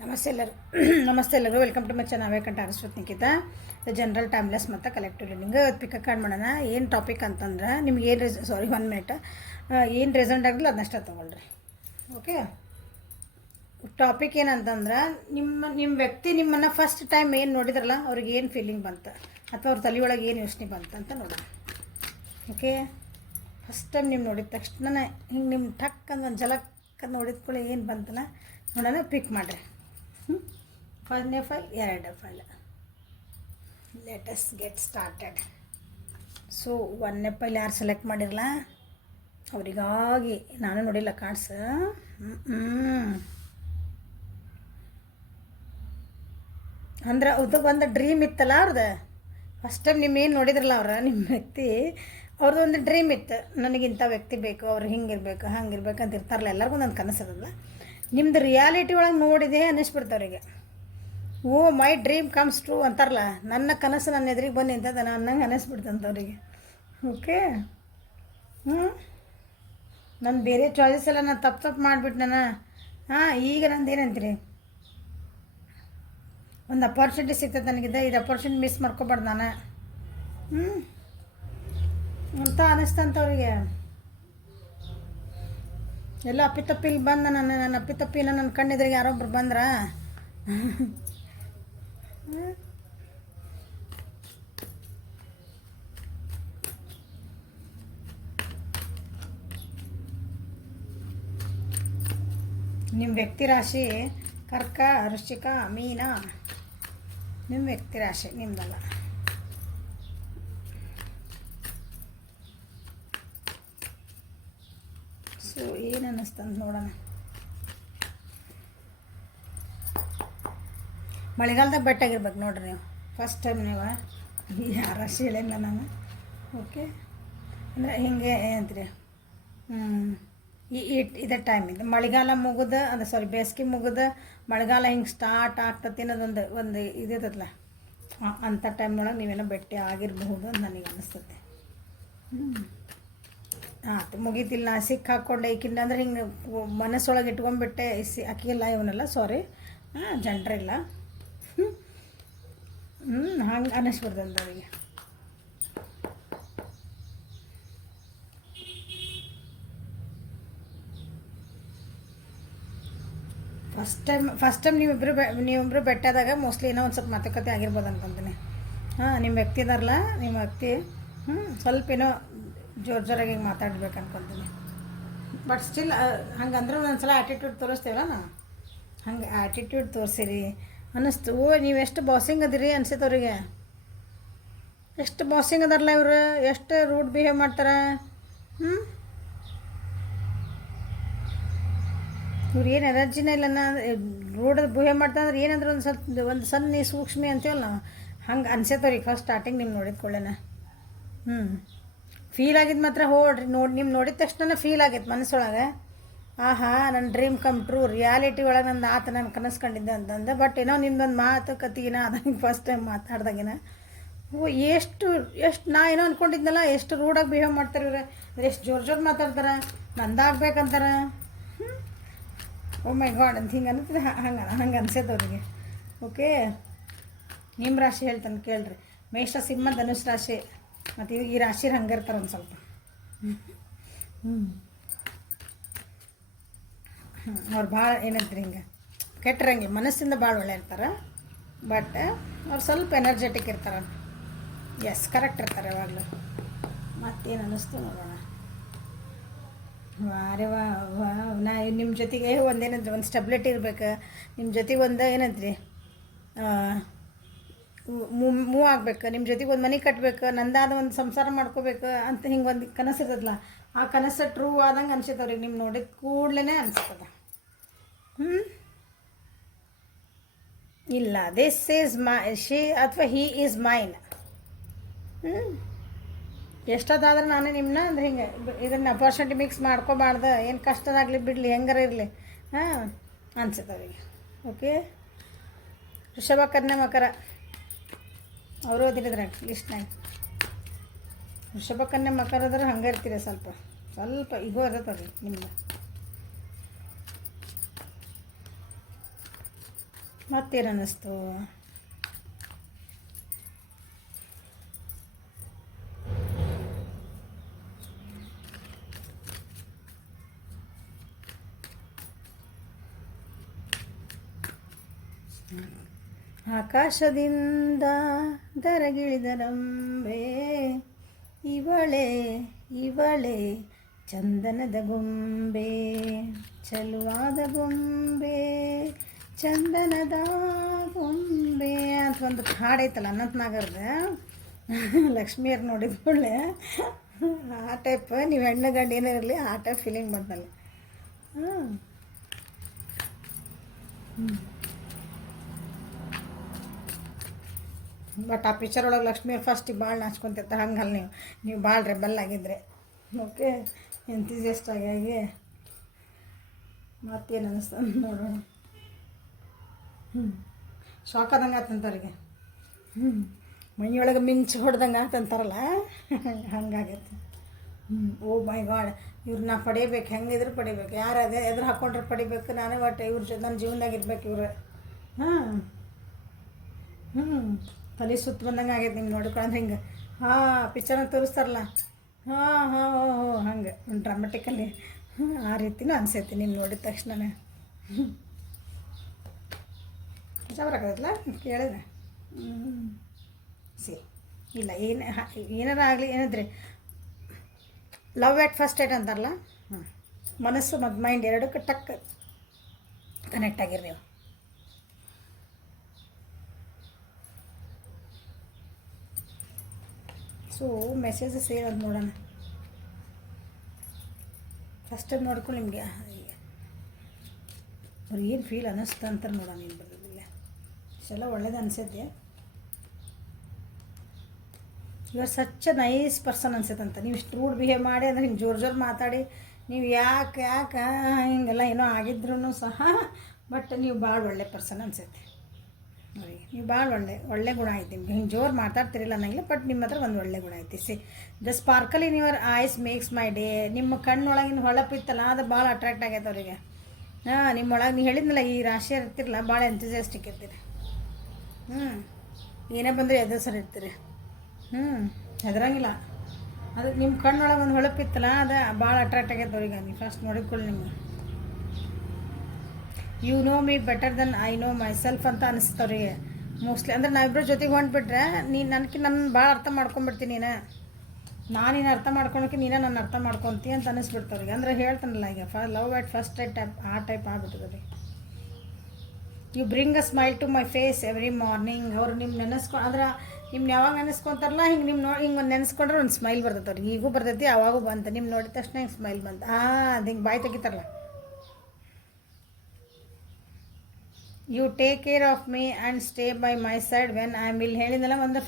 ನಮಸ್ತೆ ಎಲ್ಲರೂ ನಮಸ್ತೆ ಎಲ್ಲರಿಗೂ ವೆಲ್ಕಮ್ ಟು ಮೈ ಚಾನಲ್ ವೇಕಂಠ ಅರಸ್ವತ್ ನಿಖಿತಾ ಜನರಲ್ ಟೈಮ್ಲೆಸ್ ಮತ್ತು ಕಲೆಕ್ಟಿವ್ ರೀಡಿಂಗ್ ಪಿಕ್ ಕಾರ್ಡ್ ಮಾಡೋಣ. ಏನು ಟಾಪಿಕ್ ಅಂತಂದ್ರೆ ನಿಮ್ಗೆ ಏನು ಸಾರಿ 1 ಮಿನಿಟ್ ಏನು ರೆಸಲ್ಟ್ ಆಗಿಲ್ಲ ಅದನ್ನಷ್ಟೇ ತೊಗೊಳ್ರಿ. ಓಕೆ, ಟಾಪಿಕ್ ಏನಂತಂದ್ರೆ ನಿಮ್ಮ ವ್ಯಕ್ತಿ ನಿಮ್ಮನ್ನು ಫಸ್ಟ್ ಟೈಮ್ ಏನು ನೋಡಿದ್ರಲ್ಲ ಅವ್ರಿಗೆ ಏನು ಫೀಲಿಂಗ್ ಬಂತು ಅಥವಾ ಅವ್ರ ತಲೆಯೊಳಗೆ ಏನು ಯೋಚನೆ ಬಂತು ಅಂತ ನೋಡೋಣ. ಓಕೆ, ಫಸ್ಟ್ ಟೈಮ್ ನೀವು ನೋಡಿದ ತಕ್ಷಣ ಹಿಂಗೆ ನಿಮ್ಮ ಟಕ್ ಅಂತ ಒಂದು ಜಲಕ್ಕ ನೋಡಿದ ಕೂಡ ಏನು ಬಂತಲ್ಲ ನೋಡೋಣ. ಪಿಕ್ ಮಾಡಿರಿ. 1ನೇ ಫೈಲ್ 2ನೇ pile. Let us get started. So 1ನೇ ಫೈಲ್ ಯಾರು ಸೆಲೆಕ್ಟ್ ಮಾಡಿರಲ್ಲ ಅವರಿಗಾಗಿ ನಾನು ನೋಡಿಲ್ಲ ಕಾರ್ಡ್ಸ್. ಅಂದ್ರೆ ಅದು ಒಂದು ಡ್ರೀಮ್ ಇತ್ತಲ್ಲ ಅವ್ರದ್ದು. ಫಸ್ಟ್ ಟೈಮ್ ನಿಮ್ಮೇನು ನೋಡಿದ್ರಲ್ಲ ನಿಮ್ಮ ವ್ಯಕ್ತಿ ಅವ್ರದ್ದು ಒಂದು ಡ್ರೀಮ್ ಇತ್ತು, ನನಗಿಂಥ ವ್ಯಕ್ತಿ ಬೇಕು, ಅವ್ರು ಹಿಂಗಿರ್ಬೇಕು ಹಂಗಿರ್ಬೇಕು ಅಂತ ಇರ್ತಾರಲ್ಲ, ಎಲ್ಲರಿಗೂ ಒಂದು ಕನಸದಲ್ಲ. ನಿಮ್ಮದು ರಿಯಾಲಿಟಿ ಒಳಗೆ ನೋಡಿದೆ ಅನ್ನಿಸ್ಬಿಡ್ತವ್ರಿಗೆ. ಓ ಮೈ ಡ್ರೀಮ್ ಕಮ್ಸ್ ಟ್ರೂ ಅಂತಾರಲ್ಲ, ನನ್ನ ಕನಸು ನನ್ನ ಎದುರಿಗೆ ಬಂದು ನಿಂತದ ಅನ್ನಂಗೆ ಅನ್ನಿಸ್ಬಿಡ್ತಂತವ್ರಿಗೆ. ಓಕೆ, ನನ್ನ ಬೇರೆ ಚಾಯ್ಸಸ್ ಎಲ್ಲ ನಾನು ತಪ್ಪು ಮಾಡಿಬಿಟ್ಟು ಈಗ ನಂದು ಏನಂತೀರಿ, ಒಂದು ಅಪಾರ್ಚುನಿಟಿ ಸಿಗ್ತದೆ ನನಗಿದೆ, ಇದು ಅಪಾರ್ಚುನಿಟಿ ಮಿಸ್ ಮಾಡ್ಕೊಬಾರ್ದು ನಾನು ಅಂತ ಅನ್ನಿಸ್ತಂತವ್ರಿಗೆ. ಎಲ್ಲ ಅಪ್ಪಿತಪ್ಪಿಲಿ ಬಂದು ನನ್ನ ಅಪ್ಪಿತಪ್ಪಿನ ನನ್ನ ಕಣ್ಣಿದ್ರಿಗೆ ಯಾರೊಬ್ರು ಬಂದ್ರ ನಿಮ್ಮ ವ್ಯಕ್ತಿ ರಾಶಿ ಕರ್ಕ, ವೃಶ್ಚಿಕ, ಮೀನ. ನಿಮ್ಮ ವ್ಯಕ್ತಿ ರಾಶಿ ನಿಮ್ದಲ್ಲ. ಸೊ ಏನು ಅನ್ನಿಸ್ತಂತ ನೋಡೋಣ. ಮಳೆಗಾಲದಾಗ ಬೆಟ್ಟಾಗಿರ್ಬೇಕು ನೋಡ್ರಿ ನೀವು ಫಸ್ಟ್ ಟೈಮ್ ನೀವು ಯಾರ ರಾಶಿ ಹೇಳಿಲ್ಲ ನಾನು. ಓಕೆ, ಅಂದರೆ ಹಿಂಗೆ ಏನಂತೀರಿ, ಇದೇ ಟೈಮ್ ಇದು ಮಳೆಗಾಲ ಮುಗಿದ ಅಂದರೆ ಸಾರಿ ಬೇಸಿಗೆ ಮುಗಿದ ಮಳೆಗಾಲ ಹಿಂಗೆ ಸ್ಟಾರ್ಟ್ ಆಗ್ತತಿ ಅನ್ನೋದೊಂದು ಒಂದು ಇದಿರ್ತಲ್ಲ, ಅಂಥ ಟೈಮ್ನೊಳಗೆ ನೀವೇನೋ ಭೇಟಿ ಆಗಿರಬಹುದು ಅಂತ ನನಗೆ ಅನ್ನಿಸ್ತದೆ. ಆಯ್ತು, ಮುಗೀತಿಲ್ಲ ನಾ ಸಿಕ್ಕ ಹಾಕ್ಕೊಂಡೆ ಈಕಿಂದ ಅಂದ್ರೆ ಹಿಂಗೆ ಮನಸ್ಸೊಳಗೆ ಇಟ್ಕೊಂಡ್ಬಿಟ್ಟೆ ಅಕ್ಕಿಲ್ಲ ಇವನ್ನೆಲ್ಲ ಸಾರಿ ಜನರಿಲ್ಲ ಹಂಗೆ ಅನ್ನಿಸ್ಬಿಡ್ತಂತ ಅವರಿಗೆ. ಫಸ್ಟ್ ಟೈಮ್ ನೀವಿಬ್ಬರು ಬೆಟ್ಟಾದಾಗ ಮೋಸ್ಟ್ಲಿ ಏನೋ ಒಂದು ಸ್ವಲ್ಪ ಮಾತುಕತೆ ಆಗಿರ್ಬೋದು ಅನ್ಕೊಂತೀನಿ. ನಿಮ್ಮ ವ್ಯಕ್ತಿ ಇದಾರಲ್ಲ, ನಿಮ್ಮ ವ್ಯಕ್ತಿ ಸ್ವಲ್ಪ ಏನೋ ಜೋರಾಗಿ ಮಾತಾಡ್ಬೇಕು ಅನ್ಕೊತೀನಿ. ಬಟ್ ಸ್ಟಿಲ್ ಹಂಗಂದ್ರೆ ಒಂದೊಂದ್ಸಲ ಆ್ಯಟಿಟ್ಯೂಡ್ ತೋರಿಸ್ತೇವಲ್ಲ ನಾವು, ಹಂಗೆ ಆ್ಯಟಿಟ್ಯೂಡ್ ತೋರಿಸಿರಿ ಅನ್ನಿಸ್ತು. ಓ ನೀವು ಎಷ್ಟು ಬಾಸಿಂಗ್ ಅದಿರಿ ಅನ್ಸೈತೆ ಅವ್ರಿಗೆ. ಎಷ್ಟು ಬಾಸಿಂಗ್ ಅದಾರಲ್ಲ ಇವರು, ಎಷ್ಟು ರೂಡ್ ಬಿಹೇವ್ ಮಾಡ್ತಾರೆ. ಇವ್ರು ಏನು ಎನರ್ಜಿನೇ ಇಲ್ಲ, ರೂಡ್ ಬಿಹೇವ್ ಮಾಡ್ತಾರಂದ್ರೆ ಏನಂದ್ರೆ ಒಂದು ಸಣ್ಣ ಸೂಕ್ಷ್ಮಿ ಅಂತೀವಲ್ಲ ನಾವು, ಹಂಗೆ ಅನ್ಸೈತವ್ರಿಗೆ ಫಸ್ಟ್ ಸ್ಟಾರ್ಟಿಂಗ್ ನಿಮ್ಮ ನೋಡಿದ ಕೊಳ್ಳೇನ. ಫೀಲ್ ಆಗಿದ್ದು ಮಾತ್ರ ಹೋಡ್ರಿ ನಿಮ್ಮ ನೋಡಿದ ತಕ್ಷಣ ಫೀಲ್ ಆಗೈತೆ ಮನಸ್ಸೊಳಗೆ. ಆಹಾ ನನ್ನ ಡ್ರೀಮ್ ಕಮ್ ಟ್ರೂ, ರಿಯಾಲಿಟಿ ಒಳಗೆ ನಂದು ಆತ ನಾನು ಕನಸ್ಕೊಂಡಿದ್ದೆ ಅಂತಂದೆ. ಬಟ್ ಏನೋ ನಿಮ್ದೊಂದು ಮಾತು ಕತ್ತಿಗಿನ ಅದಂಗೆ ಫಸ್ಟ್ ಟೈಮ್ ಮಾತಾಡ್ದಾಗಿನ ಎಷ್ಟು ನಾ ಏನೋ ಅಂದ್ಕೊಂಡಿದ್ನಲ್ಲ, ಎಷ್ಟು ರೂಡಾಗಿ ಬಿಹೇವ್ ಮಾಡ್ತಾರೆ ಇವ್ರೆ, ಎಷ್ಟು ಜೋರು ಮಾತಾಡ್ತಾರೆ, ನಂದಾಗ್ಬೇಕಂತಾರೆ. ಓ ಮೈ ಗಾಡ್ ಅಂತ ಹಿಂಗೆ ಅನ್ನಿಸ್ತದೆ, ಹಂಗೆ ಅನ್ಸೈತೆ ಅವ್ರಿಗೆ. ಓಕೆ, ನಿಮ್ಮ ರಾಶಿ ಹೇಳ್ತಾನೆ ಕೇಳ್ರಿ. ಮೇಷ, ಸಿಂಹ, ಧನುಷ್ ರಾಶಿ ಮತ್ತು ಈ ರಾಶಿ ಹಂಗೆ ಇರ್ತಾರೆ ಒಂದು ಸ್ವಲ್ಪ. ಅವ್ರು ಭಾಳ ಏನಂತಾರೆ ಹಿಂಗೆ ಕೆಟ್ಟರಂಗೆ ಮನಸ್ಸಿಂದ ಭಾಳ ಒಳ್ಳೆ ಇರ್ತಾರೆ. ಬಟ್ ಅವ್ರು ಸ್ವಲ್ಪ ಎನರ್ಜೆಟಿಕ್ ಇರ್ತಾರೆ. ಎಸ್, ಕರೆಕ್ಟ್ ಇರ್ತಾರೆ ಯಾವಾಗಲೂ. ಮತ್ತೇನು ಅನ್ನಿಸ್ತು ನೋಡೋಣ. ವಾರೆ ವಾ ನಾ ನಿಮ್ಮ ಜೊತೆಗೆ ಒಂದೇನಂದ್ರೆ ಒಂದು ಸ್ಟೆಬಿಲಿಟಿ ಇರ್ಬೇಕು, ನಿಮ್ಮ ಜೊತೆಗೆ ಒಂದು ಏನಂತ್ರಿ ಮೂವ್ ಆಗ್ಬೇಕು, ನಿಮ್ಮ ಜೊತೆಗೆ ಒಂದು ಮನೆ ಕಟ್ಟಬೇಕು, ನಂದಾದ ಒಂದು ಸಂಸಾರ ಮಾಡ್ಕೋಬೇಕು ಅಂತ ಹಿಂಗೆ ಒಂದು ಕನಸು ಇರ್ತದಲ್ಲ, ಆ ಕನಸು ಟ್ರೂ ಆದಂಗೆ ಅನ್ಸೈತವ್ರಿಗೆ. ನಿಮ್ಮ ನೋಡಿದ ಕೂಡಲೇ ಅನಿಸ್ತದ. ಇಲ್ಲ ದಿಸ್ ಈಸ್ ಶಿ ಅಥವಾ ಹೀ ಈಸ್ ಮೈನ್. ಎಷ್ಟೊತ್ತಾದ್ರೆ ನಾನು ನಿಮ್ಮನ್ನ ಅಂದ್ರೆ ಹಿಂಗೆ ಇದನ್ನು ಅಪಾರ್ಚುನಿಟಿ ಮಿಕ್ಸ್ ಮಾಡ್ಕೋಬಾರ್ದು, ಏನು ಕಷ್ಟದಾಗಲಿ ಬಿಡಲಿ ಹೆಂಗಾರ ಇರಲಿ ಅನ್ಸುತ್ತೆ ಅವರಿಗೆ. ಓಕೆ, ವೃಷಭ, ಕನ್ಯಾ, ಮಕರ ಅವರು ಓದಿರಿದ್ರೆ ಲಿಸ್ಟ್ನಾಗ. ವೃಷಭ, ಕನ್ಯಾ, ಮಕರ ಅದ್ರೆ ಹಂಗೆ ಇರ್ತೀರಿ, ಸ್ವಲ್ಪ ಈಗೋ ಇರತ್ತವ್ರಿ ನಿಮ್ದು. ಮತ್ತೇನು ಅನ್ನಿಸ್ತು? ಆಕಾಶದಿಂದ ದರಗಿಳಿದರಂಬೆ ಇವಳೆ ಇವಳೆ ಚಂದನದ ಗೊಂಬೆ, ಚಲುವಾದ ಗೊಂಬೆ ಚಂದನದ ಗೊಂಬೆ ಅಂತ ಒಂದು ಹಾಡೈತಲ್ಲ ಅನಂತನಾಗರ್ದ. ಲಕ್ಷ್ಮಿಯವ್ರು ನೋಡಿದ ಕೂಡಲೇ ಆ ಟೈಪ್ ನೀವು ಹೆಣ್ಣು ಗಂಡು ಏನೇ ಇರಲಿ ಆ ಟೈಪ್ ಫೀಲಿಂಗ್ ಬಂತಲ್ಲ. ಬಟ್ ಆ ಪಿಕ್ಚರ್ ಒಳಗೆ ಲಕ್ಷ್ಮಿಯವ್ರು ಫಸ್ಟಿಗೆ ಭಾಳ ನಾಚ್ಕೊತಿರ್ತಾರೆ. ಹಂಗಲ್ಲ, ನೀವು ಭಾಳ ರೆಬಲ್ ಆಗಿದ್ರೆ ಓಕೆ, ಎಂಥೂಸಿಯಸ್ಟ್ ಆಗಿ. ಮತ್ತೇನು ಅನ್ನಿಸ್ತದೆ ನೋಡೋಣ. ಶಾಕ್ ಆದಂಗೆ ಆತಂತವ್ರಿಗೆ. ಮೈಯೊಳಗೆ ಮಿಂಚು ಹೊಡೆದಂಗೆ ಆತಂತಾರಲ್ಲ, ಹಂಗಾಗೈತೆ. ಓ ಮೈ ಗಾಡ್, ಇವ್ರನ್ನ ಪಡಿಬೇಕು, ಹೆಂಗಿದ್ರು ಪಡಿಬೇಕು. ಯಾರು ಅದೇ ಎದುರು ಹಾಕ್ಕೊಂಡ್ರೆ ಪಡಿಬೇಕು. ನಾನೇ ಒಟ್ಟು ಇವ್ರ ನನ್ನ ಜೀವನದಾಗ ಇರ್ಬೇಕು ಇವ್ರು. ತಲೆ ಸುತ್ತ ಬಂದಂಗೆ ಆಗೈತೆ ನಿಮ್ಗೆ ನೋಡಿಕೊಂಡ್ರೆ. ಹಿಂಗೆ ಪಿಕ್ಚರ್ನ ತೋರಿಸ್ತಾರಲ್ಲ, ಹಂಗೆ ಡ್ರಾಮೆಟಿಕಲ್ಲಿ ಆ ರೀತಿನೂ ಅನ್ಸೈತಿ ನಿಮ್ಮ ನೋಡಿದ ತಕ್ಷಣನೇ. ಸಾವಿರಾಗತ್ತಲ್ಲ ಕೇಳಿದ್ರೆ. ಇಲ್ಲ ಏನಾರ ಆಗಲಿ, ಏನಿದ್ರಿ ಲವ್ ಎಟ್ ಫಸ್ಟ್ ಏಟ್ ಅಂತಾರಲ್ಲ, ಮನಸ್ಸು ಮತ್ತು ಮೈಂಡ್ ಎರಡಕ್ಕೂ ಟಕ್ ಕನೆಕ್ಟ್ ಆಗಿರಿ ನೀವು. ಸೊ ಮೆಸೇಜಸ್ ಏನಂತ ನೋಡೋಣ. ಫಸ್ಟ್ ಟೈಮ್ ನೋಡ್ಕೊಂಡು ನಿಮಗೆ ಅವ್ರು ಏನು ಫೀಲ್ ಅನ್ನಿಸ್ತು ಅಂತ ನೋಡೋಣ. ಏನು ಬರೋದಿಲ್ಲ ಇಷ್ಟೆಲ್ಲ ಒಳ್ಳೇದು ಅನಿಸೈತೆ. You are such a nice person ಅನ್ಸೈತಂತ. ನೀವು ಇಷ್ಟು ರೂಡ್ ಬಿಹೇವ್ ಮಾಡಿ ಅಂದರೆ ಹಿಂಗೆ ಜೋರು ಮಾತಾಡಿ ನೀವು ಯಾಕೆ ಹಿಂಗೆಲ್ಲ ಏನೋ ಆಗಿದ್ರೂ ಸಹ ಬಟ್ ನೀವು ಭಾಳ ಒಳ್ಳೆ ಪರ್ಸನ್ ಅನ್ಸೈತೆ. ನೋಡಿ, ನೀವು ಭಾಳ ಒಳ್ಳೆ ಗುಣ ಐತಿ ನಿಮ್ಗೆ. ಹಿಂಗೆ ಜೋರು ಮಾತಾಡ್ತಿರಿಲ್ಲ ಅನ್ನಂಗಿಲ್ಲ, ಬಟ್ ನಿಮ್ಮ ಹತ್ರ ಒಂದು ಒಳ್ಳೆ ಗುಣ ಐತಿ. The sparkle in your eyes makes my day. ನಿಮ್ಮ ಕಣ್ಣೊಳಗಿನ ಹೊಳಪಿತ್ತಲ್ಲ, ಅದು ಭಾಳ ಅಟ್ರಾಕ್ಟ್ ಆಗೈತೆ ಅವರಿಗೆ. ನಿಮ್ಮೊಳಗೆ ನೀವು ಹೇಳಿದ್ನಲ್ಲ, ಈ ರಾಶಿಯವ್ರು ಇರ್ತಿರಲ್ಲ, ಭಾಳ ಎಂಥೂಸಿಯಾಸ್ಟಿಕ್ ಇರ್ತೀರಿ. ಏನೇ ಬಂದರೆ ಎದುರು ಇರ್ತೀರಿ. ಹೆದರಂಗಿಲ್ಲ. ಅದು ನಿಮ್ಮ ಕಣ್ಣೊಳಗೆ ಒಂದು ಹೊಳಪಿತ್ತಲ್ಲ, ಅದು ಭಾಳ ಅಟ್ರಾಕ್ಟ್ ಆಗೈತೆ ಅವ್ರಿಗೆ. ನೀವು ಫಸ್ಟ್ ನೋಡಿಕೊಳ್ಳಿ ನಿಮ್ಗೆ. You know me better than I know myself ಅಂತ ಅನಿಸ್ತವ್ರಿಗೆ ಮೋಸ್ಟ್ಲಿ. ಅಂದ್ರೆ ನಾವಿಬ್ಬರ ಜೊತೆಗೆ ಹೊಂಟ್ಬಿಟ್ರೆ ನನ್ನ ಭಾಳ ಅರ್ಥ ಮಾಡ್ಕೊಂಬಿಡ್ತೀನಿ. ನಾನೇನು ಅರ್ಥ ಮಾಡ್ಕೊಳಕ್ಕೆ ನೀನೇ ನನ್ನ ಅರ್ಥ ಮಾಡ್ಕೊತೀವಿ ಅಂತ ಅನ್ನಿಸ್ಬಿಡ್ತವ್ರಿಗೆ. ಅಂದ್ರೆ ಹೇಳ್ತಾನಲ್ಲ ಈಗ ಲವ್ ಎಟ್ ಫಸ್ಟ್ ಟೈಪ್ ಆ ಟೈಪ್ ಆಗ್ಬಿಡ್ತದೆ ರೀ. You bring a smile to my face every morning. ಅವ್ರು ನಿಮ್ಮ ಅಂದ್ರೆ ನಿಮ್ನ ಯಾವಾಗ ನೆನೆಸ್ಕೊತಾರಲ್ಲ, ಹಿಂಗೆ ನಿಮ್ಮ ಹಿಂಗೆ ಒಂದು ನೆನೆಸ್ಕೊಂಡ್ರೆ ಒಂದು ಸ್ಮೈಲ್ ಬರ್ತೈತೆ ಅವ್ರಿಗೆ. ಈಗೂ ಬರ್ತೈತಿ, ಅವಾಗೂ ಬಂತು. ನಿಮ್ಮ ನೋಡಿದ ತಕ್ಷಣ ಹಿಂಗೆ ಸ್ಮೈಲ್ ಬಂತು. ಅದು ಹಿಂಗೆ ಬಾಯಿ ತೆಗಿತಾರಲ್ಲ. You take care of me and stay by my side when I am. ಇಲ್ಲಿ ಹೇಳಿದಲ್ಲ, ಒಂದು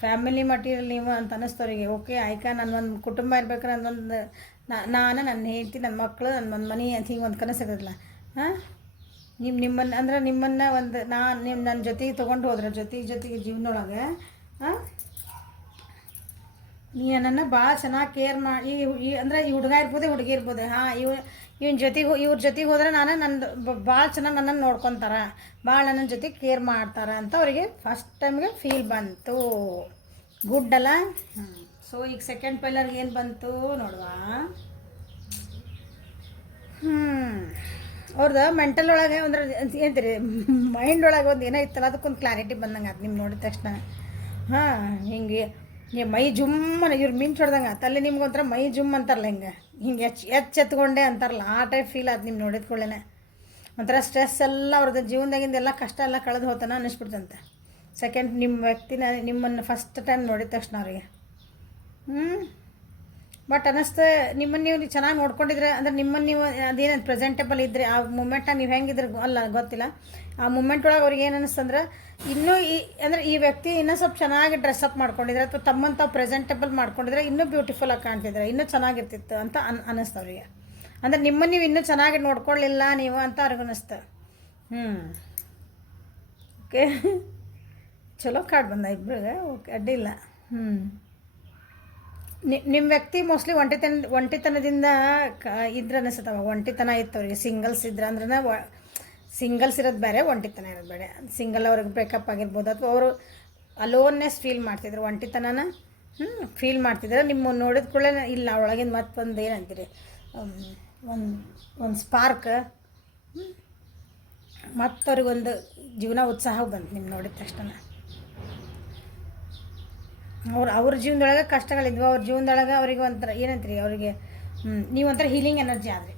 ಫ್ಯಾಮಿಲಿ ಮಟೀರಿಯಲ್ ನೀವು ಅಂತ ಅನ್ನಿಸ್ತವ್ರಿಗೆ. ಓಕೆ ಆಯ್ಕೆ, ನನ್ನ ಒಂದು ಕುಟುಂಬ ಇರ್ಬೇಕಾದ್ರೆ ನನ್ನೊಂದು ನಾನು ನನ್ನ ಹೆಂಡತಿ ನನ್ನ ಮಕ್ಕಳು ನನ್ನ ಒಂದು ಮನೆ ಅಂತ ಹಿಂಗೆ ಒಂದು ಕನಸು ಇರೋದಿಲ್ಲ. ನಿಮ್ಮನ್ನು ಅಂದ್ರೆ ನಿಮ್ಮನ್ನು ಒಂದು ನನ್ನ ಜೊತೆಗೆ ತೊಗೊಂಡು ಹೋದ್ರೆ ಜೊತೆಗೆ ಜೀವನದೊಳಗೆ ನೀ ನನ್ನನ್ನು ಭಾಳ ಚೆನ್ನಾಗಿ ಕೇರ್ ಮಾಡಿ. ಅಂದರೆ ಈ ಹುಡುಗ ಇರ್ಬೋದು, ಹುಡುಗಿ ಇರ್ಬೋದು. ಇವ್ರ ಜೊತೆಗೆ ಹೋದ್ರೆ ನಂದು ಭಾಳ ಚೆನ್ನಾಗಿ ನನ್ನನ್ನು ನೋಡ್ಕೊತಾರೆ, ಭಾಳ ನನ್ನ ಜೊತೆಗೆ ಕೇರ್ ಮಾಡ್ತಾರೆ ಅಂತ ಅವರಿಗೆ ಫಸ್ಟ್ ಟೈಮ್ಗೆ ಫೀಲ್ ಬಂತು. ಗುಡ್ ಅಲ್ಲ? ಸೊ ಈಗ ಸೆಕೆಂಡ್ ಪೈಲರ್ಗೆ ಏನು ಬಂತು ನೋಡುವ. ಅವ್ರದ್ದು ಮೆಂಟಲ್ ಒಳಗೆ ಅಂದ್ರೆ ಏನಂತೀರಿ, ಮೈಂಡ್ ಒಳಗೆ ಒಂದು ಏನೋ ಇತ್ತಲ್ಲ, ಅದಕ್ಕೊಂದು ಕ್ಲಾರಿಟಿ ಬಂದಂಗೆ ಅದು ನಿಮ್ಮ ನೋಡಿದ ತಕ್ಷಣ. ಹಿಂಗೆ ಮೈ ಜುಮ್ಮನ ಇವ್ರು ಮಿಂಚು ಹೊಡೆದಂಗೆ ತಲೆ ನಿಮ್ಗೆ ಒಂಥರ ಮೈ ಜುಮ್ ಅಂತಾರಲ್ಲ, ಹಿಂಗೆ ಎತ್ಕೊಂಡೆ ಅಂತಾರಲ್ಲ, ಆ ಟೈಪ್ ಫೀಲ್ ಆಯ್ತು ನಿಮ್ಮ ನೋಡಿದ ಕೂಡಲೇ. ಒಂಥರ ಸ್ಟ್ರೆಸ್ ಎಲ್ಲ ಅವ್ರದ್ದು ಜೀವನದಾಗಿಂದ ಎಲ್ಲ ಕಷ್ಟ ಎಲ್ಲ ಕಳೆದು ಹೋತಾನ ಅನ್ನಿಸ್ಬಿಡ್ತಂತೆ. ಸೆಕೆಂಡ್ ನಿಮ್ಮ ವ್ಯಕ್ತಿನ ನಿಮ್ಮನ್ನು ಫಸ್ಟ್ ಟೈಮ್ ನೋಡಿದ ತಕ್ಷಣ ಅವರಿಗೆ ಬಟ್ ಅನ್ನಿಸ್ತು ನಿಮ್ಮನ್ನು ನೀವು ಚೆನ್ನಾಗಿ ನೋಡ್ಕೊಂಡಿದ್ರೆ, ಅಂದರೆ ನಿಮ್ಮನ್ನು ನೀವು ಅದೇನು ಪ್ರೆಸೆಂಟೇಬಲ್ ಇದ್ದರೆ ಆ ಮೂಮೆಂಟಾಗ ನೀವು ಹೆಂಗಿದ್ರೆ ಅಲ್ಲ ಗೊತ್ತಿಲ್ಲ. ಆ ಮೂಮೆಂಟ್ ಒಳಗೆ ಅವ್ರಿಗೆ ಏನು ಅನ್ನಿಸ್ತಂದ್ರೆ ಇನ್ನೂ ಈ ವ್ಯಕ್ತಿ ಇನ್ನೂ ಸ್ವಲ್ಪ ಚೆನ್ನಾಗಿ ಡ್ರೆಸ್ಅಪ್ ಮಾಡ್ಕೊಂಡಿದ್ರೆ ಅಥವಾ ತಮ್ಮನ್ನು ತಾವು ಪ್ರೆಸೆಂಟೇಬಲ್ ಮಾಡ್ಕೊಂಡಿದ್ರೆ ಇನ್ನೂ ಬ್ಯೂಟಿಫುಲ್ಲಾಗಿ ಕಾಣ್ತಿದ್ರೆ ಇನ್ನೂ ಚೆನ್ನಾಗಿರ್ತಿತ್ತು ಅಂತ ಅನ್ನಿಸ್ತು ಅವರಿಗೆ. ಅಂದರೆ ನಿಮ್ಮನ್ನು ನೀವು ಇನ್ನೂ ಚೆನ್ನಾಗಿ ನೋಡ್ಕೊಳ್ಳಿಲ್ಲ ನೀವು ಅಂತ ಅವ್ರಿಗೆ ಅನ್ನಿಸ್ತು. ಓಕೆ, ಚಲೋ ಕಾರ್ಡ್ ಬಂದ ಇಬ್ಬರಿಗೆ. ಓಕೆ, ಅಡ್ಡಿಲ್ಲ. ನಿಮ್ಮ ವ್ಯಕ್ತಿ ಮೋಸ್ಟ್ಲಿ ಒಂಟಿತನದಿಂದ ಇದ್ರೆ ಅನಿಸುತ್ತವ. ಒಂಟಿತನ ಇತ್ತು ಅವ್ರಿಗೆ, ಸಿಂಗಲ್ಸ್ ಇದ್ರೆ ಅಂದ್ರೆ ಸಿಂಗಲ್ಸ್ ಇರೋದು ಬೇರೆ, ಒಂಟಿತನ ಇರೋದು ಬೇರೆ. ಸಿಂಗಲ್ ಅವ್ರಿಗೆ ಬ್ರೇಕಪ್ ಆಗಿರ್ಬೋದು, ಅಥವಾ ಅವರು ಅಲೋನ್ನೆಸ್ ಫೀಲ್ ಮಾಡ್ತಿದ್ರು, ಒಂಟಿತನನ ಫೀಲ್ ಮಾಡ್ತಿದ್ರೆ ನಿಮ್ಮ ನೋಡಿದ ಕೂಡಲೇ ಇಲ್ಲ ಒಳಗಿಂದ ಮತ್ತೊಂದು ಏನಂತೀರಿ, ಒಂದು ಸ್ಪಾರ್ಕ್, ಮತ್ತು ಅವ್ರಿಗೊಂದು ಜೀವನ ಉತ್ಸಾಹ ಬಂತು ನಿಮ್ಮ ನೋಡಿದ ತಕ್ಷಣ. ಅವ್ರ ಜೀವನದೊಳಗೆ ಕಷ್ಟಗಳಿದ್ವು, ಅವ್ರ ಜೀವನದೊಳಗೆ ಅವ್ರಿಗೆ ಒಂಥರ ಏನಂತೀರಿ, ಅವರಿಗೆ ನೀವು ಒಂಥರ ಹೀಲಿಂಗ್ ಎನರ್ಜಿ ಆದರೆ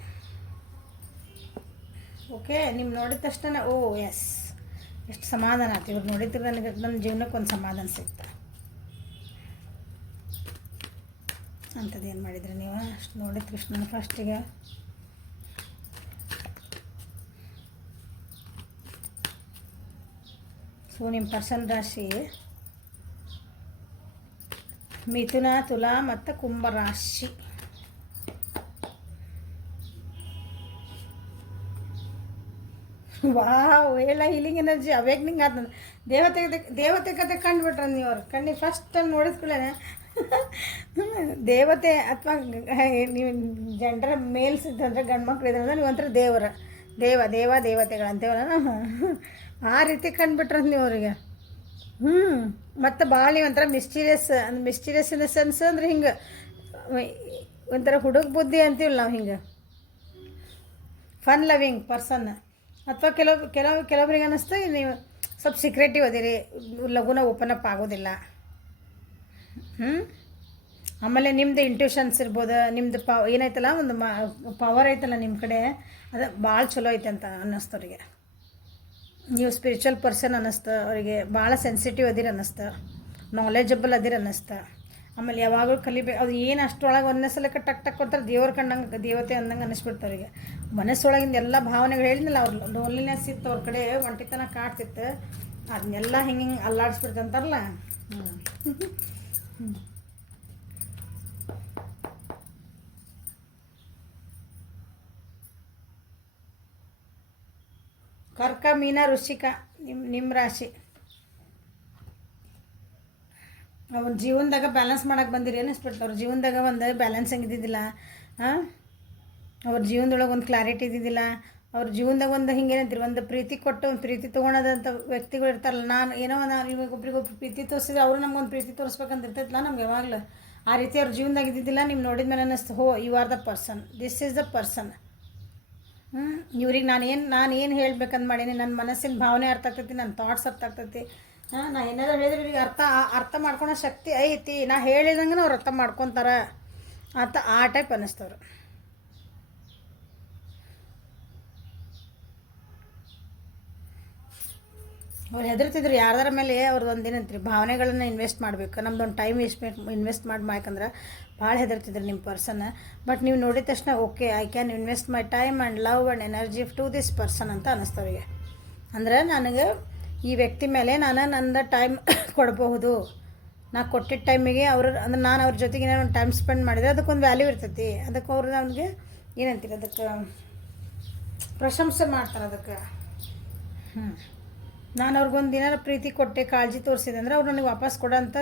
ಓಕೆ. ನಿಮ್ಮ ನೋಡಿದ ತಕ್ಷಣ ಓ ಎಸ್ ಎಷ್ಟು ಸಮಾಧಾನ ಆಯ್ತು, ಇವ್ರು ನೋಡಿದ್ರೆ ನನಗೆ ನನ್ನ ಜೀವನಕ್ಕೆ ಒಂದು ಸಮಾಧಾನ ಸಿಗ್ತಾ ಅಂಥದ್ದು. ಏನು ಮಾಡಿದ್ರಿ ನೀವು ಅಷ್ಟು ನೋಡಿದ ತಕ್ಷಣ ಫಸ್ಟಿಗೆ? ಸೊ ನಿಮ್ಮ ಪರ್ಸನ್ ರಾಶಿ ಮಿಥುನ, ತುಲಾ ಮತ್ತು ಕುಂಭ ರಾಶಿ. ವಾವ್, ಎಲ್ಲ ಹೀಲಿಂಗ್ ಎನರ್ಜಿ ಅವೇಕ್ನಿಂಗ್ ಆದ ದೇವತೆ ಕತೆ ಕಂಡುಬಿಟ್ರ ನೀವು. ಅವ್ರು ಕಣ್ಣಿಗೆ ಫಸ್ಟ್ ಟೈಮ್ ನೋಡಿದ ಕೂಡಲೇ ದೇವತೆ ಅಥವಾ ನೀವು ಜನರ ಮೇಲ್ಸ್ ಇದ್ದಂದ್ರೆ ಗಂಡು ಮಕ್ಳು ಇದ್ರಂದ್ರೆ ನೀವು ಒಂಥರ ದೇವತೆಗಳಂತೇವಲ್ಲ, ಆ ರೀತಿ ಕಂಡುಬಿಟ್ರ ನೀವು ಅವರಿಗೆ. ಮತ್ತು ಭಾಳ ನೀವು ಒಂಥರ ಮಿಸ್ಟೀರಿಯಸ್ ಇನ್ ದ ಸೆನ್ಸ್ ಅಂದ್ರೆ ಹಿಂಗೆ ಒಂಥರ ಹುಡುಗ ಬುದ್ಧಿ ಅಂತೀವಲ್ಲ ನಾವು, ಹಿಂಗೆ ಫನ್ ಲವಿಂಗ್ ಪರ್ಸನ್. ಅಥವಾ ಕೆಲವೊಬ್ರಿಗೆ ಅನ್ನಿಸ್ತು ನೀವು ಸ್ವಲ್ಪ ಸೀಕ್ರೆಟಿವ್ ಅದಿರಿ, ಲಘುನ ಓಪನ್ ಅಪ್ ಆಗೋದಿಲ್ಲ. ಆಮೇಲೆ ನಿಮ್ಮದು ಇಂಟ್ಯೂಷನ್ಸ್ ಇರ್ಬೋದು, ನಿಮ್ಮದು ಏನೈತಲ್ಲ ಒಂದು ಪವರ್ ಐತಲ್ಲ ನಿಮ್ಮ ಕಡೆ, ಅದು ಭಾಳ ಚಲೋ ಐತೆ ಅಂತ ಅನ್ನಿಸ್ತು ಅವರಿಗೆ. ನೀವು ಸ್ಪಿರಿಚುವಲ್ ಪರ್ಸನ್ ಅನ್ನಿಸ್ತು ಅವರಿಗೆ, ಭಾಳ ಸೆನ್ಸಿಟಿವ್ ಅದಿರ ಅನ್ನಿಸ್ತು, ನಾಲೆಜಬಲ್ ಅದಿರ ಅನ್ನಿಸ್ತು. ಆಮೇಲೆ ಯಾವಾಗಲೂ ಕಲಿಬೇಕು, ಅದು ಏನು ಅಷ್ಟರೊಳಗೆ ಒಂದೇ ಸಲಕ್ಕೆ ಟಕ್ ಕೊಡ್ತಾರೆ, ದೇವ್ರ ಕಂಡಂಗೆ ದೇವತೆ ಅಂದಂಗೆ ಅನ್ನಿಸ್ಬಿಡ್ತು ಅವರಿಗೆ. ಮನಸ್ಸೊಳಗಿಂದ ಎಲ್ಲ ಭಾವನೆಗಳು ಹೇಳಿದ್ನಲ್ಲ, ಅವ್ರು ಲೋನ್ಲಿನೆಸ್ ಇತ್ತು ಅವ್ರ ಕಡೆ, ಒಂಟಿತನ ಕಾಡ್ತಿತ್ತು, ಅದನ್ನೆಲ್ಲ ಹಿಂಗೆ ಅಲ್ಲಾಡಿಸ್ಬಿಡ್ತಂತಾರಲ್ಲ. ಕರ್ಕ, ಮೀನ, ವೃಶ್ಚಿಕ ನಿಮ್ಮ ರಾಶಿ. ಅವ್ರ ಜೀವನದಾಗ ಬ್ಯಾಲೆನ್ಸ್ ಮಾಡೋಕೆ ಬಂದಿರಿ ಅನ್ನಿಸ್ಬಿಡ್ತು. ಅವ್ರ ಜೀವನದಾಗ ಒಂದು ಬ್ಯಾಲೆನ್ಸಿಂಗ್ ಇದ್ದಿದ್ದಿಲ್ಲ, ಅವ್ರ ಜೀವನದೊಳಗೆ ಒಂದು ಕ್ಲಾರಿಟಿ ಇದ್ದಿದ್ದಿಲ್ಲ. ಅವ್ರ ಜೀವನದಾಗ ಒಂದು ಹಿಂಗೇನಂತೀರಿ, ಒಂದು ಪ್ರೀತಿ ಕೊಟ್ಟು ಒಂದು ಪ್ರೀತಿ ತೊಗೊಳೋದಂಥ ವ್ಯಕ್ತಿಗಳು ಇರ್ತಾರಲ್ಲ. ನಾನು ಇವಾಗ ಒಬ್ರಿಗೊಬ್ರು ಪ್ರೀತಿ ತೋರಿಸಿದ್ರೆ ಅವರು ನಮ್ಗೊಂದು ಪ್ರೀತಿ ತೋರಿಸ್ಬೇಕಂತ ಇರ್ತೈತಲ್ಲ ನಮ್ಗೆ ಯಾವಾಗಲೂ. ಆ ರೀತಿ ಅವ್ರ ಜೀವನದಾಗ ಇದ್ದಿದ್ದಿಲ್ಲ. ನಿಮ್ಮ ನೋಡಿದ ಮೇಲೆ ಅನ್ನಿಸ್ತು, ಹೋ you are the person, this is the person. ಇವ್ರಿಗೆ ನಾನು ಏನು ಹೇಳ್ಬೇಕಂತ ಮಾಡೀನಿ, ನನ್ನ ಮನಸ್ಸಿನ ಭಾವನೆ ಅರ್ಥ ಆಗ್ತೈತಿ, ನನ್ನ ಥಾಟ್ಸ್ ಅರ್ಥ ಆಗ್ತೈತಿ. ನಾ ಏನಾದರೂ ಹೇಳಿದ್ರೆ ಇವ್ರಿಗೆ ಅರ್ಥ ಮಾಡ್ಕೊಳೋ ಶಕ್ತಿ ಐತಿ, ನಾ ಹೇಳಿದಂಗೆ ಅವ್ರು ಅರ್ಥ ಮಾಡ್ಕೊತಾರೆ ಅಂತ ಆ ಟೈಪ್ ಅನ್ನಿಸ್ತವ್ರು. ಅವ್ರು ಹೆದರ್ತಿದ್ರು ಯಾರ್ದಾರ ಮೇಲೆ ಅವ್ರದ್ದು ಒಂದು ಏನಂತೀರಿ ಭಾವನೆಗಳನ್ನು ಇನ್ವೆಸ್ಟ್ ಮಾಡಬೇಕು, ನಮ್ದೊಂದು ಟೈಮ್ ಇನ್ವೆಸ್ಟ್ ಮಾಡ್ಬೇಕಂದ್ರೆ ಭಾಳ ಹೆದರ್ತಿದ್ರು ನಿಮ್ಮ ಪರ್ಸನ್. ಬಟ್ ನೀವು ನೋಡಿದ ತಕ್ಷಣ okay, I can invest my time and love and energy to this person ಅಂತ ಅನ್ನಿಸ್ತವ್ರಿಗೆ. ಅಂದರೆ ನನಗೆ ಈ ವ್ಯಕ್ತಿ ಮೇಲೆ ನಾನು ನನ್ನ ಟೈಮ್ ಕೊಡಬಹುದು, ನಾ ಕೊಟ್ಟಿದ್ದ ಟೈಮಿಗೆ ಅಂದ್ರೆ ನಾನು ಅವ್ರ ಜೊತೆಗೆ ಏನೋ ಒಂದು ಟೈಮ್ ಸ್ಪೆಂಡ್ ಮಾಡಿದರೆ ಅದಕ್ಕೊಂದು ವ್ಯಾಲ್ಯೂ ಇರ್ತೈತಿ. ಅದಕ್ಕೆ ಅವ್ರು ನನಗೆ ಏನಂತೀರಿ, ಅದಕ್ಕೆ ಪ್ರಶಂಸೆ ಮಾಡ್ತಾರೆ. ಅದಕ್ಕೆ ನಾನು ಅವ್ರಿಗೊಂದು ದಿನ ಪ್ರೀತಿ ಕೊಟ್ಟೆ, ಕಾಳಜಿ ತೋರಿಸಿದೆ ಅಂದರೆ ಅವ್ರು ನನಗೆ ವಾಪಸ್ ಕೊಡೋಂಥ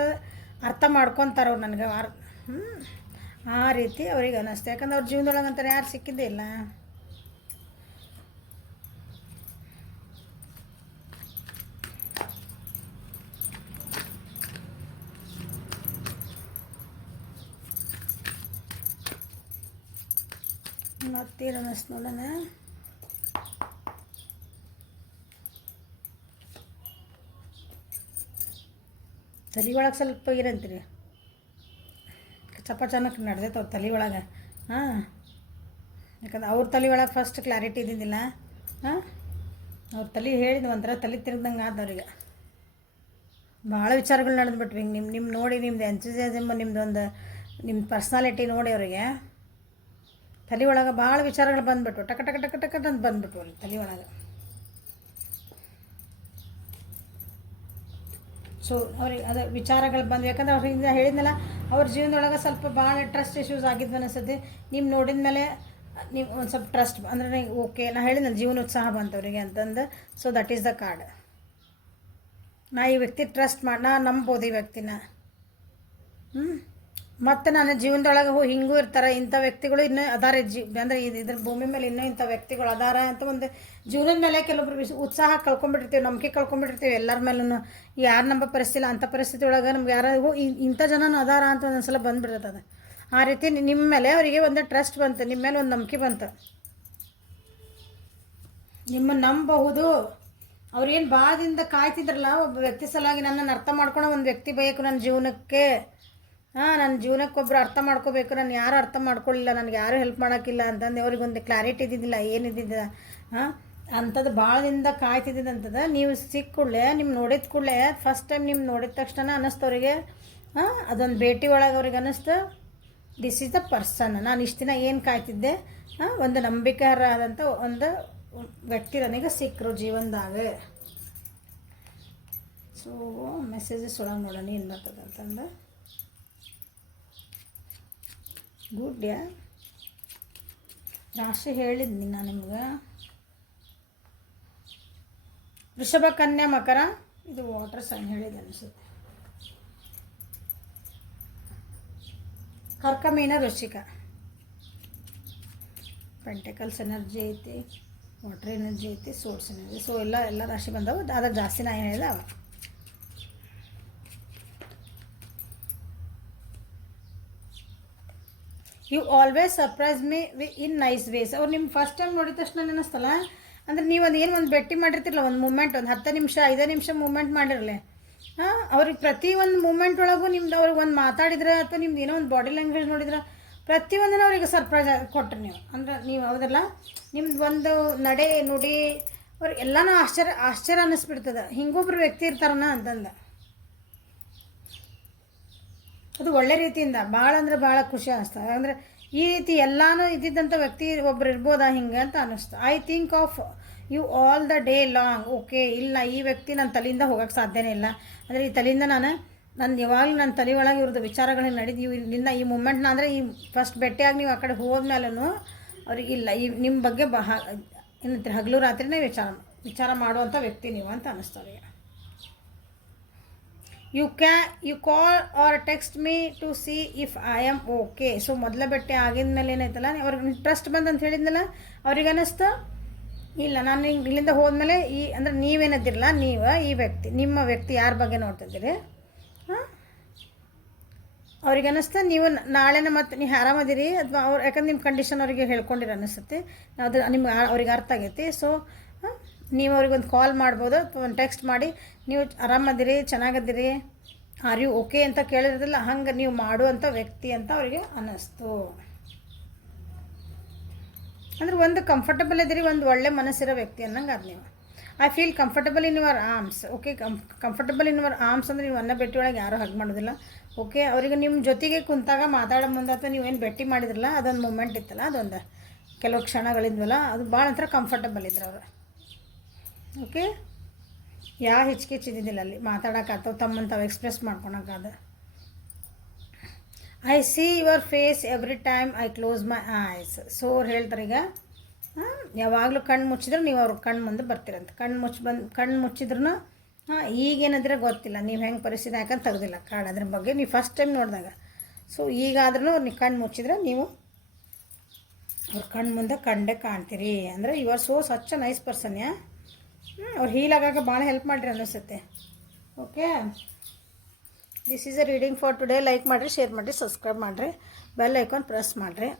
ಅರ್ಥ ಮಾಡ್ಕೊತಾರೆ ಅವ್ರು ನನಗೆ. ಆ ರೀತಿ ಅವ್ರಿಗೆ ಅನ್ನಿಸ್ತು. ಯಾಕಂದ್ರೆ ಅವ್ರ ಜೀವನದೊಳಗೆ ಅಂತಾರೆ ಯಾರು ಸಿಕ್ಕಿದ್ದೇ ಇಲ್ಲ. ಮತ್ತೇನು ಅನ್ನಿಸ್ತು ನೋಡೋಣ. ತಲೆ ಒಳಗೆ ಸ್ವಲ್ಪ ಏನಂತೀರಿ, ಚನ್ನಕ್ಕೆ ನಡೆದೈತೆ ಅವ್ರ ತಲೆ ಒಳಗೆ. ಯಾಕಂದ್ರೆ ಅವ್ರ ತಲೆ ಒಳಗೆ ಫಸ್ಟ್ ಕ್ಲಾರಿಟಿ ಇದ್ದಿದ್ದಿಲ್ಲ. ಅವ್ರ ತಲೆ ಹೇಳಿದ ಒಂಥರ ತಲೆ ತಿರ್ದಂಗೆ ಆದವ್ರಿಗೆ ಭಾಳ ವಿಚಾರಗಳು ನಡೆದ್ಬಿಟ್ವಿ. ನಿಮ್ಮ ನೋಡಿ ನಿಮ್ದು ಎಂಥೂಸಿಯಾಸಮ್, ನಿಮ್ಮ ಪರ್ಸ್ನಾಲಿಟಿ ನೋಡಿ ಅವರಿಗೆ ತಲೆ ಒಳಗೆ ಭಾಳ ವಿಚಾರಗಳು ಬಂದುಬಿಟ್ವು, ಟಕ ಟಕ ಟಕ ಟಕ ಅಂತ ಬಂದುಬಿಟ್ವು ಅವ್ರಿಗೆ ತಲೆ ಒಳಗೆ. ಸೊ ಅವ್ರಿಗೆ ಅದು ವಿಚಾರಗಳು ಬಂದು, ಯಾಕಂದ್ರೆ ಅವ್ರಿಂದ ಹೇಳಿದ್ನಲ್ಲ ಅವ್ರ ಜೀವನದೊಳಗೆ ಸ್ವಲ್ಪ ಭಾಳ ಟ್ರಸ್ಟ್ ಇಶ್ಯೂಸ್ ಆಗಿದ್ವು ಅನಿಸ್ತದೆ. ನೀವು ನೋಡಿದ ಮೇಲೆ ನೀವು ಒಂದು ಸ್ವಲ್ಪ ಟ್ರಸ್ಟ್ ಅಂದರೆ ಓಕೆ, ನಾ ಹೇಳಿದ್ನಲ್ಲ ಜೀವನ ಉತ್ಸಾಹ ಬಂತವರಿಗೆ ಅಂತಂದು. So that is the card. ನಾ ಈ ವ್ಯಕ್ತಿ ಟ್ರಸ್ಟ್ ಮಾಡಿ ನಾ ನಂಬೋದು ಈ ವ್ಯಕ್ತಿನ. ಮತ್ತು ನನ್ನ ಜೀವನದೊಳಗೆ ಹಿಂಗೂ ಇರ್ತಾರೆ, ಇಂಥ ವ್ಯಕ್ತಿಗಳು ಇನ್ನೂ ಅದಾರೆ ಅಂದರೆ ಇದ್ರ ಭೂಮಿ ಮೇಲೆ ಇನ್ನೂ ಇಂಥ ವ್ಯಕ್ತಿಗಳು ಅದಾರ ಅಂತ ಒಂದು ಜೀವನದ ಮೇಲೆ ಕೆಲವೊಬ್ರು ಉತ್ಸಾಹ ಕಳ್ಕೊಂಡ್ಬಿಟ್ಟಿರ್ತೀವಿ, ನಂಬಿಕೆ ಕಳ್ಕೊಂಡ್ಬಿಟ್ಟಿರ್ತೀವಿ ಎಲ್ಲರ ಮೇಲೂ. ಯಾರು ನಂಬ ಪರಿಸ್ಥಿತಿ ಅಂಥ ಪರಿಸ್ಥಿತಿ ಒಳಗೆ ನಮ್ಗೆ ಯಾರಿಗೂ ಇಂಥ ಜನನೂ ಅದಾರ ಅಂತ ಒಂದೊಂದ್ಸಲ ಬಂದುಬಿಡ್ತದೆ. ಆ ರೀತಿ ನಿಮ್ಮ ಮೇಲೆ ಅವರಿಗೆ ಒಂದು ಟ್ರಸ್ಟ್ ಬಂತು, ನಿಮ್ಮ ಮೇಲೆ ಒಂದು ನಂಬಿಕೆ ಬಂತು, ನಿಮ್ಮನ್ನು ನಂಬಬಹುದು. ಅವ್ರೇನು ಬಾದಿಂದ ಕಾಯ್ತಿದ್ರಲ್ಲ ಒಬ್ಬ ವ್ಯಕ್ತಿ ಸಲುವಾಗಿ ನನ್ನನ್ನು ಅರ್ಥ ಮಾಡ್ಕೊಳೋ ಒಂದು ವ್ಯಕ್ತಿ ಬೇಕು ನನ್ನ ಜೀವನಕ್ಕೆ. ನನ್ನ ಜೀವನಕ್ಕೊಬ್ಬರು ಅರ್ಥ ಮಾಡ್ಕೋಬೇಕು, ನಾನು ಯಾರು ಅರ್ಥ ಮಾಡ್ಕೊಳ್ಳಿಲ್ಲ, ನನಗೆ ಯಾರು ಹೆಲ್ಪ್ ಮಾಡೋಕ್ಕಿಲ್ಲ ಅಂತಂದು ಅವ್ರಿಗೊಂದು ಕ್ಲಾರಿಟಿ ಇದ್ದಿದ್ದಿಲ್ಲ ಏನಿದ್ದಿದ್ದ. ಅಂಥದ್ದು ಭಾಳದಿಂದ ಕಾಯ್ತಿದ್ದಂಥದ್ದು ನೀವು ಸಿಕ್ಕ ಕೂಡಲೇ ನಿಮ್ಮ ನೋಡಿದ ಕೂಡಲೇ ಫಸ್ಟ್ ಟೈಮ್ ನಿಮ್ಮ ನೋಡಿದ ತಕ್ಷಣ ಅನ್ನಿಸ್ತು ಅವರಿಗೆ, ಅದೊಂದು ಭೇಟಿ ಒಳಗೆ ಅವ್ರಿಗೆ ಅನ್ನಿಸ್ತು ದಿಸ್ ಈಸ್ ದ ಪರ್ಸನ್. ನಾನು ಇಷ್ಟು ದಿನ ಏನು ಕಾಯ್ತಿದ್ದೆ, ಒಂದು ನಂಬಿಕೆಯಾದಂಥ ಒಂದು ವ್ಯಕ್ತಿ ನನಗೆ ಸಿಕ್ಕರು ಜೀವನದಾಗ. ಸೊ ಮೆಸೇಜಸ್ ಒಳಗೆ ನೋಡೋಣ ಏನು ಬರ್ತದೆ ಅಂತಂದು. ಗುಡ್ ಯಾ ರಾಶಿ ಹೇಳಿದ್ನಿ ನಾನು ನಿಮ್ಗೆ. ವೃಷಭ, ಕನ್ಯಾ, ಮಕರ, ಇದು ವಾಟರ್ ಸೈನ್ ಹೇಳಿದೆ ಅನಿಸುತ್ತೆ. ಕರ್ಕ, ಮೀನ, ವೃಶ್ಚಿಕ. ಪೆಂಟಕಲ್ಸ್ ಎನರ್ಜಿ ಐತಿ, ವಾಟರ್ ಎನರ್ಜಿ ಐತಿ, ಸೋರ್ಸ್ ಎನರ್ಜಿ. ಸೊ ಎಲ್ಲ ರಾಶಿ ಬಂದವು. ಅದಾಗ ಜಾಸ್ತಿ ನಾ ಏನು ಹೇಳಿದೆ ಅವ. You always surprise me in nice ways. ಅವ್ರು ನಿಮ್ಮ ಫಸ್ಟ್ ಟೈಮ್ ನೋಡಿದ ತಕ್ಷಣ ಅನ್ನಿಸ್ತಲ್ಲ, ಅಂದರೆ ನೀವು ಒಂದು ಭೇಟಿ ಮಾಡಿರ್ತಿರಲ್ಲ, ಒಂದು ಮೂಮೆಂಟ್, ಒಂದು 10 ನಿಮಿಷ 5 ನಿಮಿಷ ಮೂಮೆಂಟ್ ಮಾಡಿರಲಿ, ಅವ್ರಿಗೆ ಪ್ರತಿ ಒಂದು ಮೂಮೆಂಟ್ ಒಳಗೂ ನಿಮ್ದು ಅವ್ರಿಗೆ ಒಂದು ಮಾತಾಡಿದ್ರೆ ಅಥವಾ ನಿಮ್ದು ಏನೋ ಒಂದು ಬಾಡಿ ಲ್ಯಾಂಗ್ವೇಜ್ ನೋಡಿದ್ರೆ ಪ್ರತಿಯೊಂದನ್ನು ಅವ್ರಿಗೆ ಸರ್ಪ್ರೈಸ್ ಕೊಟ್ರಿ ನೀವು. ಅಂದ್ರೆ ನೀವು ಹೌದಲ್ಲ, ನಿಮ್ದು ಒಂದು ನಡೆ ನುಡಿ ಅವ್ರಿಗೆ ಎಲ್ಲನೂ ಆಶ್ಚರ್ಯ ಅನ್ನಿಸ್ಬಿಡ್ತದೆ, ಹಿಂಗೊಬ್ರು ವ್ಯಕ್ತಿ ಇರ್ತಾರನ ಅಂತಂದು. ಅದು ಒಳ್ಳೆ ರೀತಿಯಿಂದ ಭಾಳ ಅಂದರೆ ಭಾಳ ಖುಷಿ ಅನ್ನಿಸ್ತದೆ. ಅಂದರೆ ಈ ರೀತಿ ಎಲ್ಲನೂ ಇದ್ದಿದ್ದಂಥ ವ್ಯಕ್ತಿ ಒಬ್ರು ಇರ್ಬೋದಾ ಹಿಂಗೆ ಅಂತ ಅನ್ನಿಸ್ತು. I think of you all the day long. Okay, ಇಲ್ಲ ಈ ವ್ಯಕ್ತಿ ನನ್ನ ತಲೆಯಿಂದ ಹೋಗೋಕ್ಕೆ ಸಾಧ್ಯನೇ ಇಲ್ಲ. ಅಂದರೆ ಈ ತಲೆಯಿಂದ ನಾನು ಯಾವಾಗಲೂ ನನ್ನ ತಲೆ ಒಳಗೆ ಇವ್ರದ್ದು ವಿಚಾರಗಳನ್ನ ನಡೆದು ಇಲ್ಲಿಂದ ಈ ಮೂಮೆಂಟ್ನ ಅಂದರೆ ಈ ಫಸ್ಟ್ ಭೇಟಿಯಾಗಿ ನೀವು ಆ ಕಡೆ ಹೋದ್ಮೇಲೂ ಅವ್ರಿಗಿಲ್ಲ ಈ ನಿಮ್ಮ ಬಗ್ಗೆ ಏನಂತೀರಿ ಹಗಲು ರಾತ್ರಿನೇ ವಿಚಾರ ಮಾಡುವಂಥ ವ್ಯಕ್ತಿ ನೀವು ಅಂತ ಅನ್ನಿಸ್ತಾರೆ. You call or text me to see if I am okay. So ಮೊದಲ ಭೇಟಿ ಆಗಿದ್ಮೇಲೆ ಏನಾಯ್ತಲ್ಲ, ಅವ್ರಿಗೆ ಟ್ರಸ್ಟ್ ಬಂದಂತ ಹೇಳಿದ್ನಲ್ಲ, ಅವ್ರಿಗೆ ಅನ್ನಿಸ್ತು ಇಲ್ಲ ನಾನು ಇಲ್ಲಿಂದ ಹೋದ್ಮೇಲೆ ಅಂದರೆ ನೀವೇನದಿರಲ್ಲ, ನೀವು ಈ ವ್ಯಕ್ತಿ ನಿಮ್ಮ ವ್ಯಕ್ತಿ ಯಾರ ಬಗ್ಗೆ ನೋಡ್ತಿದ್ದೀರಿ, ಅವ್ರಿಗೆ ಅನ್ನಿಸ್ತಾ ನೀವು ನಾಳೆನ ಮತ್ತೆ ನೀವು ಆರಾಮದಿರಿ ಅಥವಾ ಅವ್ರು ಯಾಕಂದ್ರೆ ನಿಮ್ಮ ಕಂಡೀಷನ್ ಅವರಿಗೆ ಹೇಳ್ಕೊಂಡಿರೋ ಅನ್ನಿಸುತ್ತೆ, ಅದು ನಿಮ್ಗೆ ಅವ್ರಿಗೆ ಅರ್ಥ ಆಗೈತಿ. ಸೊ ನೀವು ಅವ್ರಿಗೊಂದು ಕಾಲ್ ಮಾಡ್ಬೋದು ಅಥವಾ ಒಂದು ಟೆಕ್ಸ್ಟ್ ಮಾಡಿ ನೀವು ಆರಾಮದಿರಿ, ಚೆನ್ನಾಗದಿರಿ, ಆರ್ ಯು ಓಕೆ ಅಂತ ಕೇಳಿರೋದಿಲ್ಲ, ಹಂಗೆ ನೀವು ಮಾಡುವಂಥ ವ್ಯಕ್ತಿ ಅಂತ ಅವರಿಗೆ ಅನ್ನಿಸ್ತು. ಅಂದರೆ ಒಂದು ಕಂಫರ್ಟಬಲ್ ಇದ್ದೀರಿ, ಒಂದು ಒಳ್ಳೆ ಮನಸ್ಸಿರೋ ವ್ಯಕ್ತಿ ಅನ್ನಂಗೆ ಅದು ನೀವು. I feel comfortable in your arms. Okay, comfortable in your arms ಅಂದರೆ ನೀವು ಅನ್ನ ಭೇಟಿ ಒಳಗೆ ಯಾರೂ ಹಗ್ ಮಾಡೋದಿಲ್ಲ. ಓಕೆ, ಅವರಿಗೆ ನಿಮ್ಮ ಜೊತೆಗೆ ಕುಂತಾಗ ಮಾತಾಡೋ ಮುಂದೆ ಅಥವಾ ನೀವೇನು ಭೇಟಿ ಮಾಡಿದ್ರಲ್ಲ ಅದೊಂದು ಮೂಮೆಂಟ್ ಇತ್ತಲ್ಲ, ಅದೊಂದು ಕೆಲವು ಕ್ಷಣಗಳಿದ್ವಲ್ಲ, ಅದು ಭಾಳ ಒಂಥರ ಕಂಫರ್ಟಬಲ್ ಇದ್ರು ಅವರು. ಓಕೆ, ಯಾವ ಹೆಚ್ಚಿದ್ದಿದ್ದಿಲ್ಲ ಅಲ್ಲಿ ಮಾತಾಡೋಕೆ ಅಥವಾ ತಮ್ಮನ್ನು ತಾವು ಎಕ್ಸ್ಪ್ರೆಸ್ ಮಾಡ್ಕೊಳಕ್ಕಾದ. I see your face every time I close my eyes. So ಅವ್ರು ಹೇಳ್ತಾರೆ ಈಗ ಯಾವಾಗಲೂ ಕಣ್ಣು ಮುಚ್ಚಿದ್ರೆ ನೀವು ಅವ್ರ ಕಣ್ಣು ಮುಂದೆ ಬರ್ತೀರಂತ. ಕಣ್ಣು ಮುಚ್ಚಿದ್ರೂ ಈಗೇನಾದ್ರೆ ಗೊತ್ತಿಲ್ಲ ನೀವು ಹೆಂಗೆ ಪರಿಸ್ಥಿತಿ ಯಾಕಂತ ತೆಗ್ದಿಲ್ಲ ಕಾರ್ಡ್ ಅದ್ರ ಬಗ್ಗೆ ನೀವು ಫಸ್ಟ್ ಟೈಮ್ ನೋಡಿದಾಗ. ಸೊ ಈಗಾದ್ರೂ ನೀವು ಕಣ್ಣು ಮುಚ್ಚಿದ್ರೆ ನೀವು ಅವ್ರ ಕಣ್ಣು ಮುಂದೆ ಕಂಡೇ ಕಾಣ್ತೀರಿ. ಅಂದರೆ you are so such a nice person. ಅವ್ರು ಹೀಲ್ ಆಗಾಗ ಭಾಳ ಹೆಲ್ಪ್ ಮಾಡಿರಿ ಅನ್ನಿಸುತ್ತೆ. Okay, this is a reading for today. Like ಮಾಡಿರಿ, ಶೇರ್ ಮಾಡಿರಿ, ಸಬ್ಸ್ಕ್ರೈಬ್ ಮಾಡಿರಿ, ಬೆಲ್ ಐಕಾನ್ ಪ್ರೆಸ್ ಮಾಡಿರಿ.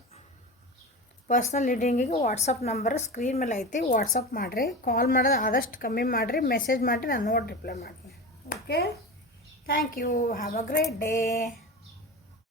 ಪರ್ಸ್ನಲ್ ರೀಡಿಂಗಿಗೆ ವಾಟ್ಸಪ್ ನಂಬರ್ ಸ್ಕ್ರೀನ್ ಮೇಲೆ ಐತಿ, ವಾಟ್ಸಪ್ ಮಾಡಿರಿ. ಕಾಲ್ ಮಾಡೋದು ಆದಷ್ಟು ಕಮ್ಮಿ ಮಾಡಿರಿ, ಮೆಸೇಜ್ ಮಾಡಿರಿ, ನಾನು ನೋಡಿ ರಿಪ್ಲೈ ಮಾಡ್ತೀನಿ. Okay, thank you, have a great day.